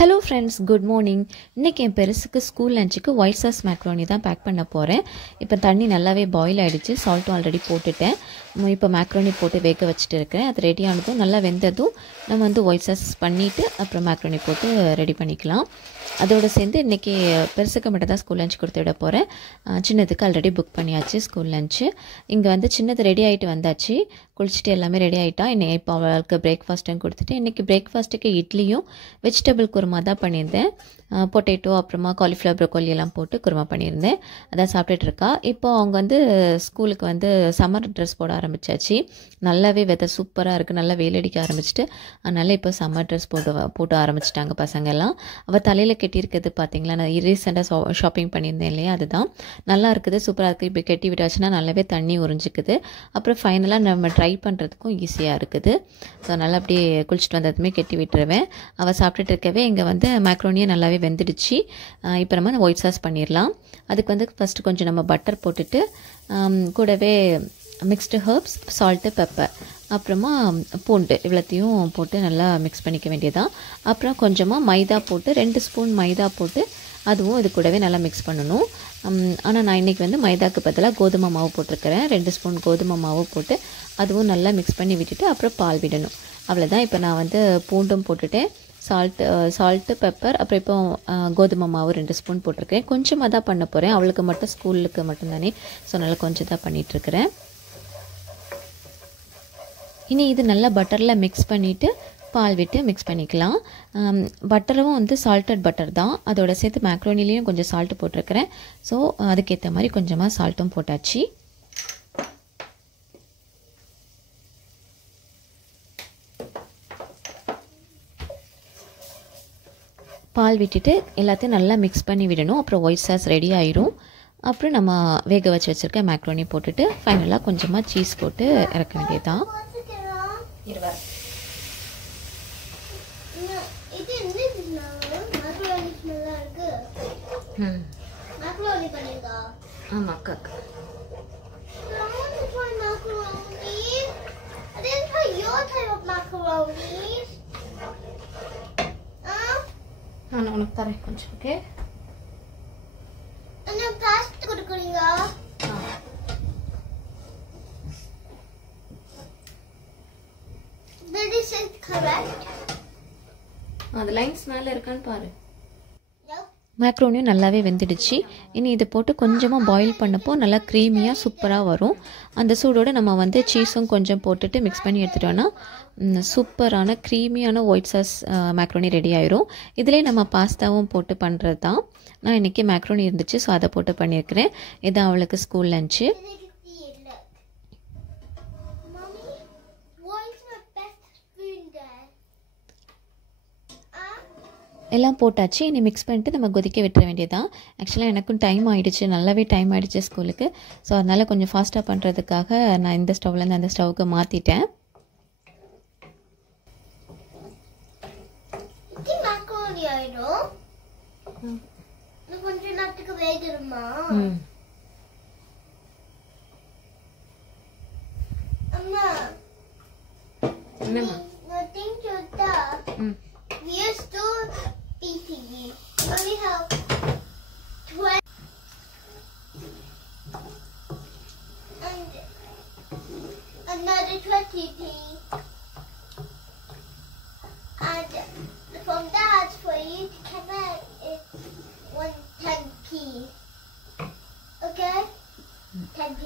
Hello friends, good morning. இன்றைக்கி என் பெருசுக்கு school லஞ்சுக்கு white sauce macaroni தான் பேக் பண்ண போகிறேன். இப்போ தண்ணி நல்லாவே பாயில் ஆகிடுச்சு, சால்ட்டும் ஆல்ரெடி போட்டுட்டேன். இப்போ மேக்ரோனி போட்டு வேக வச்சுட்டு இருக்கேன். அது ரெடி ஆனதும் நல்லா வெந்ததும் நம்ம ஒயிட் சாஸ் பண்ணிவிட்டு அப்புறம் மேக்ரோனி போட்டு ரெடி பண்ணிக்கலாம். அதோடு சேர்ந்து இன்றைக்கி பெருசுக்கு மட்டும் தான் ஸ்கூல் லஞ்ச் கொடுத்து விட போகிறேன். சின்னதுக்கு ஆல்ரெடி புக் பண்ணியாச்சு ஸ்கூல் லஞ்சு. இங்கே சின்னது ரெடி ஆகிட்டு வந்தாச்சு, குளிச்சுட்டு எல்லாமே ரெடி ஆகிட்டா. இப்போ அவளுக்கு பிரேக்ஃபாஸ்ட்டும் கொடுத்துட்டு இன்றைக்கி பிரேக்ஃபாஸ்ட்டுக்கு இட்லியும் வெஜிடபிள் குருமா தான் பண்ணியிருந்தேன். பொட்டேட்டோ அப்புறமா காலிஃப்ளவர் ப்ரோக்கோலி எல்லாம் போட்டு குருமா பண்ணியிருந்தேன். அதான் சாப்பிட்டுட்ருக்கா. இப்போ அவங்க ஸ்கூலுக்கு சம்மர் ட்ரெஸ் போட ஆரம்பித்தாச்சு. நல்லாவே வெதர் சூப்பராக இருக்குது, நல்லா வெயில் அடிக்க ஆரம்பிச்சிட்டு அதனால் இப்போ சம்மர் ட்ரெஸ் போட்டு ஆரம்பிச்சிட்டாங்க பசங்க எல்லாம். அவள் தலையில் கெட்டியிருக்கிறது பார்த்தீங்களா, நான் ரீசெண்டாக ஷாப்பிங் பண்ணியிருந்தேன் இல்லையா, அதுதான் நல்லா இருக்குது, சூப்பராக இருக்குது. இப்போ கெட்டி விட்டாச்சுன்னா நல்லாவே தண்ணி உறிஞ்சிக்குது. அப்புறம் ஃபைனலாக நம்ம ட்ரை பண்ணுறதுக்கும் ஈஸியாக இருக்குது. ஸோ நல்லா அப்படியே குளிச்சுட்டு வந்ததுமே கெட்டி விட்டுருவேன். அவள் சாப்பிட்டுட்டு இருக்கவே இங்கே மேக்ரோனியே நல்லாவே வெந்துடுச்சு. இப்போ நம்ம ஒயிட் சாஸ் பண்ணிடலாம். அதுக்கு ஃபஸ்ட்டு கொஞ்சம் நம்ம பட்டர் போட்டுட்டு கூடவே மிக்ஸ்டு ஹர்ப்ஸ், சால்ட்டு, பெப்பர், அப்புறமா பூண்டு இவ்வளோத்தையும் போட்டு நல்லா மிக்ஸ் பண்ணிக்க வேண்டியதான். அப்புறம் கொஞ்சமாக மைதா போட்டு 2 ஸ்பூன் மைதா போட்டு அதுவும் இது கூடவே நல்லா மிக்ஸ் பண்ணணும். ஆனால் நான் இன்றைக்கி மைதாக்கு பதிலாக கோதுமை மாவு போட்டிருக்கிறேன். 2 ஸ்பூன் கோதுமை மாவு போட்டு அதுவும் நல்லா மிக்ஸ் பண்ணி விட்டுட்டு அப்புறம் பால் விடணும். அவ்வளோதான். இப்போ நான் பூண்டும் போட்டுட்டேன், சால்ட்டு, பெப்பர், அப்புறம் இப்போ கோதுமை மாவு 2 ஸ்பூன் போட்டிருக்கேன். கொஞ்சமாக தான் பண்ண போகிறேன், அவளுக்கு மட்டும் ஸ்கூலுக்கு மட்டும்தானே, ஸோ நல்லா கொஞ்சம் தான் பண்ணிகிட்ருக்கிறேன். இனி இது நல்லா பட்டரில் மிக்ஸ் பண்ணிவிட்டு பால் விட்டு மிக்ஸ் பண்ணிக்கலாம். பட்டரும் சால்ட்டட் பட்டர் தான், அதோட சேர்த்து மேக்ரோனிலையும் கொஞ்சம் சால்ட்டு போட்டிருக்கிறேன். ஸோ அதுக்கேற்ற மாதிரி கொஞ்சமாக சால்ட்டும் போட்டாச்சு. பால் விட்டுட்டு எல்லாத்தையும் நல்லா மிக்ஸ் பண்ணி விடணும். அப்புறம் ஒயிட் சாஸ் ரெடி ஆயிரும். அப்புறம் நம்ம வேக வச்சுருக்க மேக்ரோனி போட்டுட்டு ஃபைனலாக கொஞ்சமாக சீஸ் போட்டு இறக்க வேண்டியதுதான். ஆமாம் அக்காக்கு நான் உனக்கு தரேன் கொஞ்சம். ஓகே, அது லைன்ஸ் மேலே இருக்கான்னு பாரு. மேக்ரோனியும் நல்லாவே வெந்துடுச்சு. இனி இதை போட்டு கொஞ்சமாக பாயில் பண்ணப்போ நல்லா க்ரீமியாக சூப்பராக வரும். அந்த சூடோடு நம்ம சீஸும் கொஞ்சம் போட்டுட்டு மிக்ஸ் பண்ணி எடுத்துட்டோன்னா சூப்பரான க்ரீமியான ஒயிட் சாஸ் மேக்ரோனி ரெடி ஆயிரும். இதிலே நம்ம பாஸ்தாவும் போட்டு பண்ணுறது தான். நான் இன்றைக்கி மேக்ரோனி இருந்துச்சு, ஸோ அதை போட்டு பண்ணியிருக்கிறேன். இதான் அவளுக்கு ஸ்கூல் லஞ்சு. எல்லாம் போட்டாச்சு. இனி மிக்ஸ் பண்ணிட்டு நம்ம கொதிக்க விட்டுற வேண்டியதான். ஆக்சுவலாக எனக்கும் டைம் ஆகிடுச்சு, நல்லாவே டைம் ஆகிடுச்சு ஸ்கூலுக்கு. ஸோ அதனால் கொஞ்சம் ஃபாஸ்ட்டாக பண்ணுறதுக்காக நான் இந்த ஸ்டவ்லேருந்து அந்த ஸ்டவ்வுக்கு மாற்றிட்டேன். கொஞ்சம் நேரத்துக்கு வேகணுமா? அம்மா என்னம்மா? நான் think யோட்டா we are still PPE. Only have 12 and another 20p. And from that, for you to come out, it's 110p. Okay? 10p.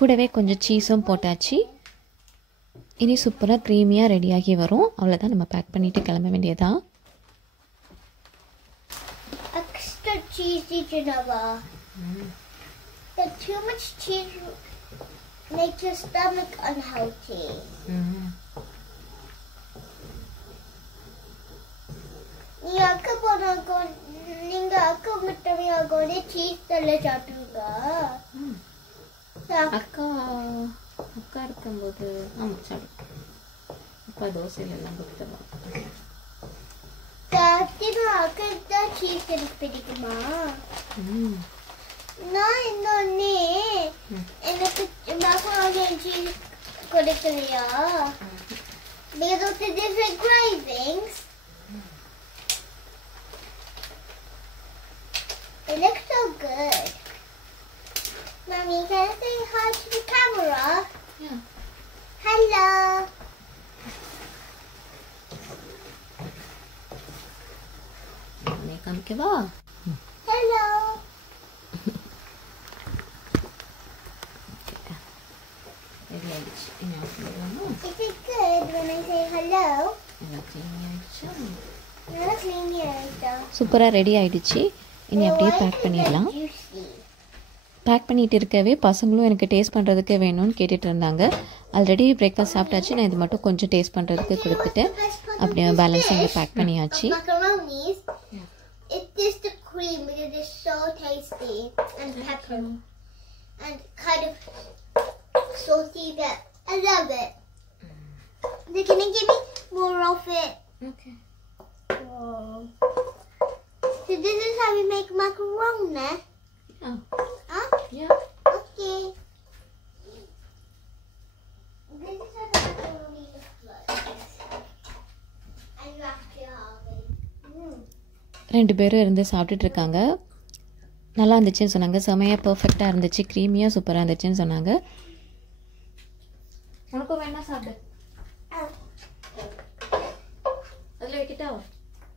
கூடவே கொஞ்சம் சீஸும் போட்டாச்சு. இனி சூப்பராக க்ரீமியாக ரெடியாகி வரும். அவ்வளோதான், நம்ம பேக் பண்ணிவிட்டு கிளம்ப வேண்டியதான். Extra cheesy Geneva. But too much cheese makes your stomach unhealthy. நீங்க அக்கா மட்டுமே ஆகோனே சீஸ் தள்ள சாப்பிடுங்க. அக்கா இருக்கும்போது ஆமாம் சாப்பிடு. அப்பா தோசையிலெல்லாம் கொடுத்துருவோம். அக்கா தான் சீஸ் எனக்கு பிடிக்குமா? நான் இன்னொன்னே எனக்கு மசாலா சீஸ் கொடுக்கலையா? Because of the different cravings. காமிக்கவா? Hello. Ready ஆயிடுச்சு. இனி ஆஃப் பண்ணிடலாமா? Is it good when I say hello? நல்லா க்ளீன் ஆயிடுச்சா? நல்லா clean ஆயிட்டா. சூப்பராக ரெடி ஆயிடுச்சு. இனி அப்படியே பேக் பண்ணிடலாம். பேக் பண்ணிட்டு இருக்கவே பசங்களும் எனக்கு டேஸ்ட் பண்ணுறதுக்கு வேணும்னு கேட்டுட்டு இருந்தாங்க. ஆல்ரெடி பிரேக்ஃபாஸ்ட் சாப்பிட்டாச்சு. நான் இது மட்டும் கொஞ்சம் டேஸ்ட் பண்ணுறதுக்கு கொடுத்துட்டு அப்படியே பேலன்ஸ் அங்கே பேக் பண்ணியாச்சு. Macaronis. It's just the cream because it's so tasty and pepper and kind of salty that I love it. Can you give me more of it? Okay. Oh. So this is how we make macaroni. Yeah. Huh? Yeah. Okay. This is how the macaroni looks like. And you actually have it. ரெண்டு பேரும் இருந்து சாப்பிட்டுட்டு இருக்காங்க. நல்லா இருந்துச்சுன்னு சொன்னாங்க. செமையாக பர்ஃபெக்டாக இருந்துச்சு. க்ரீமியாக சூப்பராக இருந்துச்சுன்னு சொன்னாங்க. உனக்கும் வேணா சாப்பிடு. அதில் வைக்கிட்டா?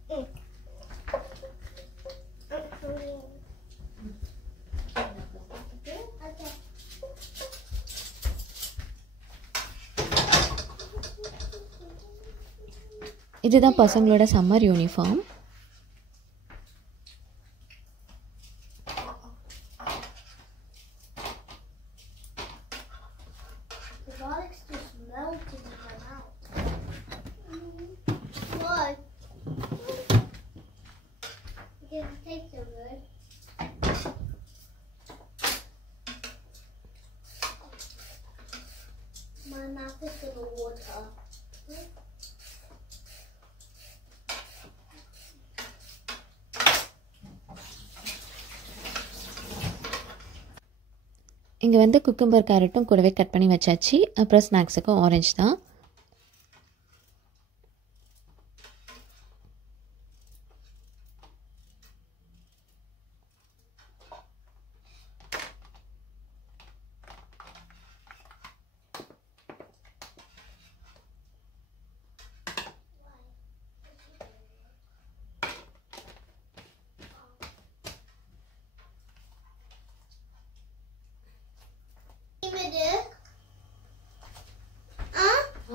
Okay. இதுதான் பசங்களோட summer uniform. The garlic's just melting in my mouth. Why? Because it tastes so good. My mouth is full of water. இங்கே வந்து குக்கும்பர் கேரட்டும் கூடவே கட் பண்ணி வச்சாச்சு. அப்புறம் ஸ்நாக்ஸுக்கும் ஆரஞ்சு தான்.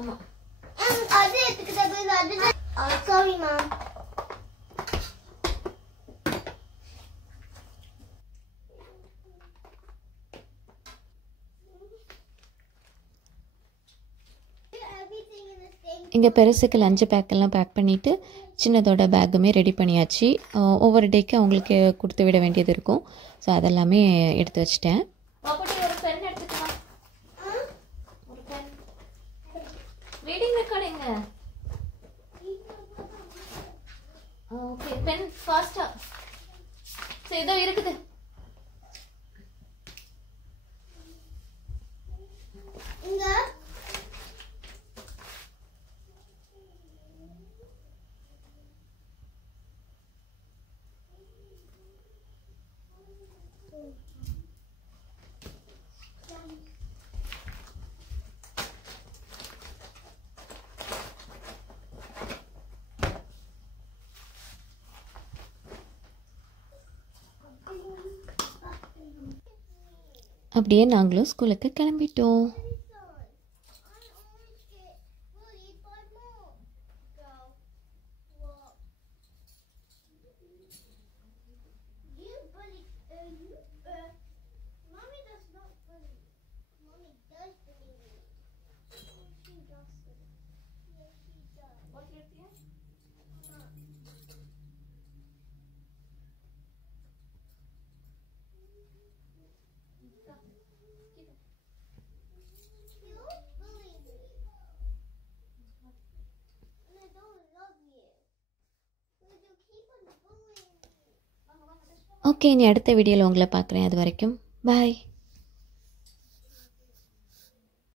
ஆமாம். Sorry, Mom. இங்கே பெருசுக்கு லஞ்சு பேக்கெல்லாம் பேக் பண்ணிவிட்டு சின்னதோட பேக்குமே ரெடி பண்ணியாச்சு. ஒவ்வொரு டேக்கு அவங்களுக்கு கொடுத்து விட வேண்டியது இருக்கும். ஸோ அதெல்லாமே எடுத்து வச்சுட்டேன். ஒரு பென் எடுத்துக்கலாம். ஒரு pen. Reading recording. Okay, pen ஃபாஸ்டா. சரி, இதோ இருக்குது. இங்க அப்படியே நாங்களும் ஸ்கூலுக்கு கிளம்பிட்டோம். ஓகே, இனி அடுத்த வீடியோவில் உங்களை பார்க்குறேன். அது வரைக்கும் பாய்.